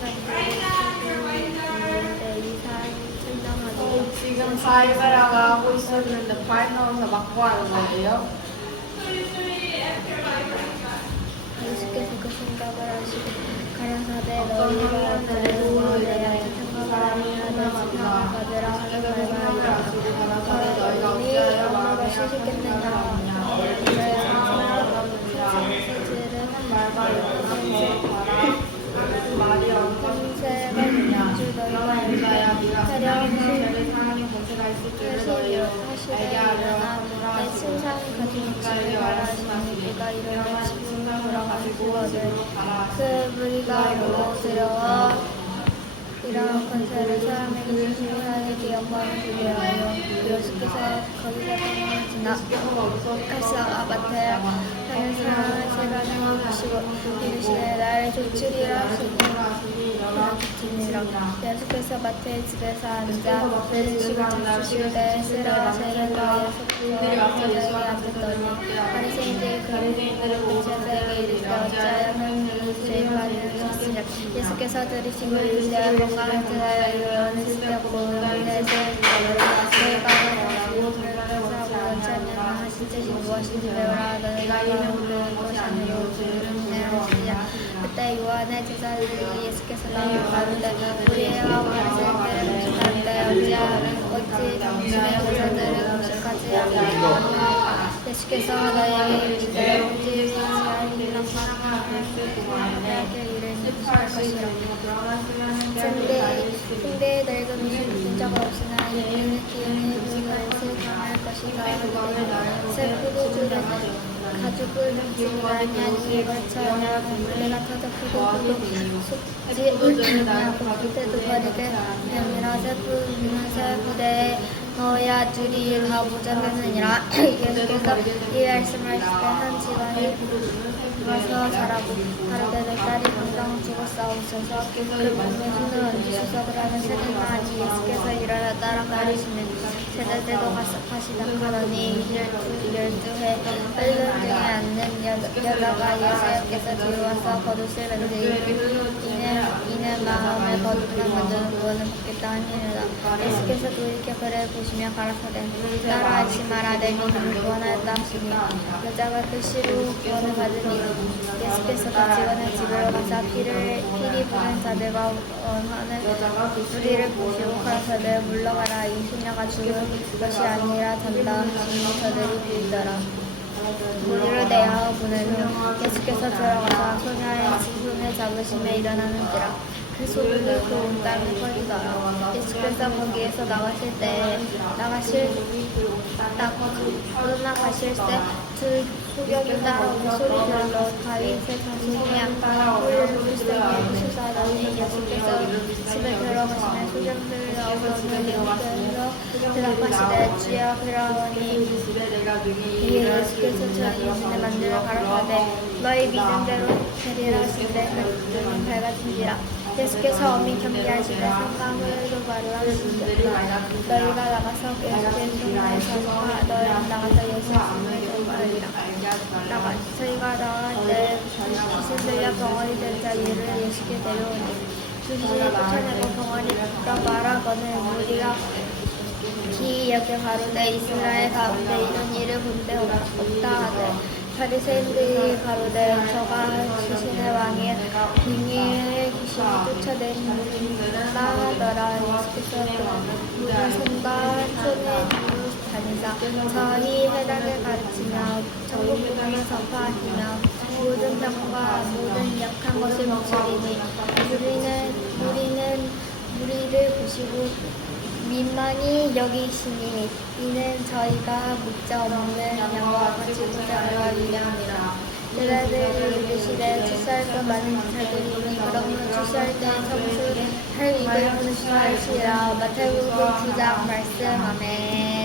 네. 어떤 지금 발베라가 하고 있었는데 발 넣어서 막고 하는 거예요? 예수께서 그 생각을 하시고 가라사대 너희가 생각을 하면 지상을 받으라 하는 말과 그러니 어느 것이 쉽겠느냐 이를 생체를 말이 현세가 주 너희가 이렇게 하려 사실 사실에 일어나 내 신상이 가진 집을 말하시니 네가 이르는 집으로 돌아가시거든 그 무리가 모여들어와 이러한 권세를 사람에게 주시니 하나님께 영광을 주게 하여 예수께서 거기서 지나 칼사 아바테 하는 사람을 제가 생각하시고 나를 조출이라 하시니라 예수께서 마태의 집에서 앉아 잡수실 때 쓰라 속구와 세상에 앉았더니 바리새인들이 그를 문제자에게 이르시되 어찌하여 너희는 죄인받는 것이냐 예수께서 들으시고 이르시되 뭔가 할지라여 이러는 쓸데없고 은혜에서 하신 뜻이 무엇인지 배우라 너희가 모르는 것이 아니요 주를 하시냐 그때 요한의 제자들이 예수께서 나를 가는데 우리의 바리새인들을 무식한데 어찌하면 어찌 당신의 제자들을 무식하지 않느냐? 예수께서 너희에게 이르시되 어찌 사람이랑 사랑하는 하나님께 이를 무식할 것이라 근데 근데 늙은 본 적은 없으나 예수는 기운이 그것을 당할 것이다 슬프고 그는 가죽을 이걸 처하냐 내가 터덕하고 속지 않냐고 그때도 버리게 아니라 슬프면서 부대에 너야 둘이 다 모자랐느니라 예수께서 이 말씀하실 때한 집안이 와서 자라고 가로되는 딸이 건강 주고 싸우셔서 그 몸에 손을 얹으셔서 그러는 세대나니 예수께서 일어나 따라 가리시는 세대들도 가시다 하더니 열두해 끓는 중에 앉는 여- 여자가 예수께서 들어와서 겉옷을 만들고 마음을 거듭나 만드는 구원을 받겠다 하니라 예수께서 돌이켜 그를 보시며 가라사대 따라하지 마라 내 믿음을 구원하였다 하시니 여자가 글씨로 구원을 받으니 예수께서 그 직원의 집으로 가서 피를 피리 부는 자들과 원하는 우리를 보시고 가라사대 물러가라. 이 소녀가 죽은 것이 아니라 잔다. 하시니 저들이 빌더라. 무리를 내어 후 예수께서 들어가서 소녀의 손을 잡으심에 일어나는지라 그 소리를 그온 땅에 퍼지더라 예수께서 거기에서 나가실 때 나가실 나가나 가실 때두 소경이 따라오는 소리들로 다윗의 자신이 아까 불쌍히 수사하더니 예수께서 집에 소경들을 어머니 예수께서 대답하시되 주여 이에 예수께서 저희 예수를 만들어 가라사대 너희 믿음대로 되리라 하시되 그 눈은 밝아지리라 예수께서 어미 경계하시되 상강을 도바로 하시되 너희가 나가서 예수의 종말에서 너희는 나가서 예수의 종말을 나가 저희가 나갈 때 귀신 들려 병원이 된 자들을 예수께 데려오니 귀신을 쫓아내고 병원이 가 말하거늘 무리가 기 여겨 가로되 이스라엘 가운데 이런 일을 본데 없다 하되 바리새인들이 가로되 저가 귀신의 왕이 빙의의 귀신을 쫓아낸다 하더라 예수께서 무슨 손과 손에 다니자 저희 회당을 가르치며 전국 문화를 선포하시며 모든 병과 모든 약한 것을 목소리니 우리는 우리는 우리를 보시고 민망히 여기시니 이는 저희가 묻자 없는 양과 같이 묻자와 유량이라. 제자들이 이르시되 출사할 것 많은 자들이니 그러면 출사할 때 성수 할 입을 분수하시라. 마태복음 9장 말씀. 아멘